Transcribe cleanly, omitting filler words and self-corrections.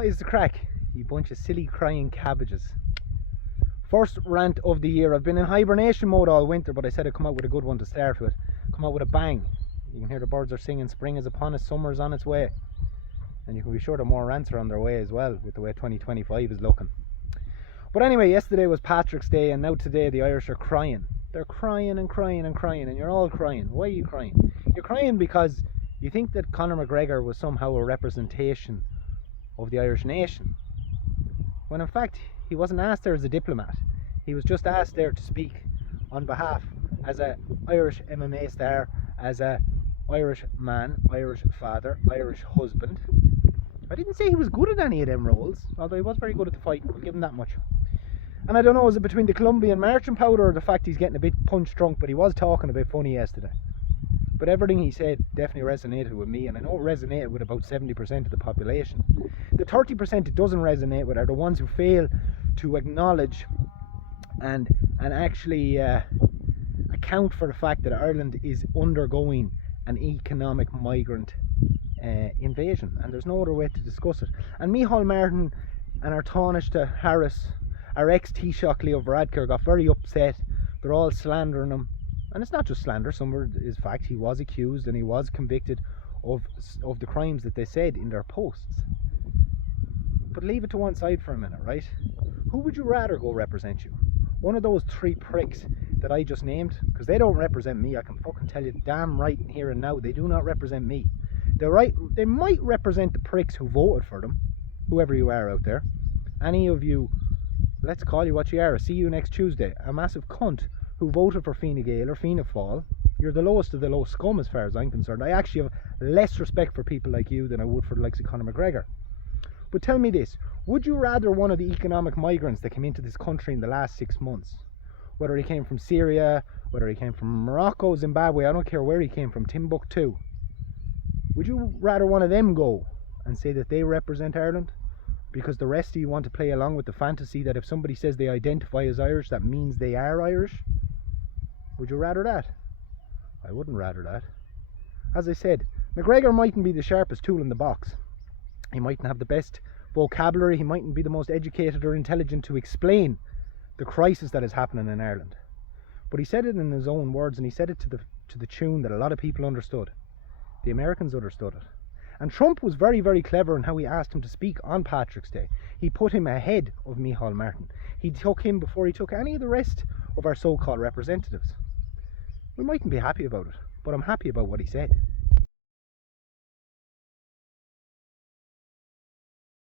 What is the crack, you bunch of silly crying cabbages? First rant of the year. I've been in hibernation mode all winter, but I said I'd come out with a good one to start with. Come out with a bang. You can hear the birds are singing, spring is upon us, summer's on its way. And you can be sure that more rants are on their way as well, with the way 2025 is looking. But anyway, yesterday was Patrick's Day, and now today the Irish are crying. They're crying and crying and crying, and you're all crying. Why are you crying? You're crying because you think that Conor McGregor was somehow a representation of the Irish nation, when in fact he wasn't asked there as a diplomat. He was just asked there to speak on behalf as a Irish MMA star, as a Irish man, Irish father, Irish husband. I didn't say he was good at any of them roles, although he was very good at the fight. I'll give him that much. And I don't know, is it between the Colombian marching powder or the fact he's getting a bit punch drunk, but he was talking a bit funny yesterday. But everything he said definitely resonated with me, and I know it resonated with about 70% of the population. The 30% it doesn't resonate with are the ones who fail to acknowledge and actually account for the fact that Ireland is undergoing an economic migrant invasion, and there's no other way to discuss it. And Micheál Martin and our Taoiseach Harris, our ex-Taoiseach Leo Varadkar, got very upset. They're all slandering him, and it's not just slander. Some of it is fact. He was accused and he was convicted of the crimes that they said in their posts. But leave it to one side for a minute, right? Who would you rather go represent you? One of those three pricks that I just named? Because they don't represent me. I can fucking tell you damn right here and now, they do not represent me. They might represent the pricks who voted for them, whoever you are out there. Any of you, let's call you what you are. See you next Tuesday. A massive cunt who voted for Fine Gael or Fianna Fáil. You're the lowest of the low scum as far as I'm concerned. I actually have less respect for people like you than I would for the likes of Conor McGregor. But tell me this, would you rather one of the economic migrants that came into this country in the last 6 months, whether he came from Syria, whether he came from Morocco, Zimbabwe, I don't care where he came from, Timbuktu, would you rather one of them go and say that they represent Ireland? Because the rest of you want to play along with the fantasy that if somebody says they identify as Irish, that means they are Irish? Would you rather that? I wouldn't rather that. As I said, McGregor mightn't be the sharpest tool in the box. He mightn't have the best vocabulary. He mightn't be the most educated or intelligent to explain the crisis that is happening in Ireland. But he said it in his own words, and he said it to the tune that a lot of people understood. The Americans understood it. And Trump was very, very clever in how he asked him to speak on Patrick's Day. He put him ahead of Micheál Martin. He took him before he took any of the rest of our so-called representatives. We mightn't be happy about it, but I'm happy about what he said.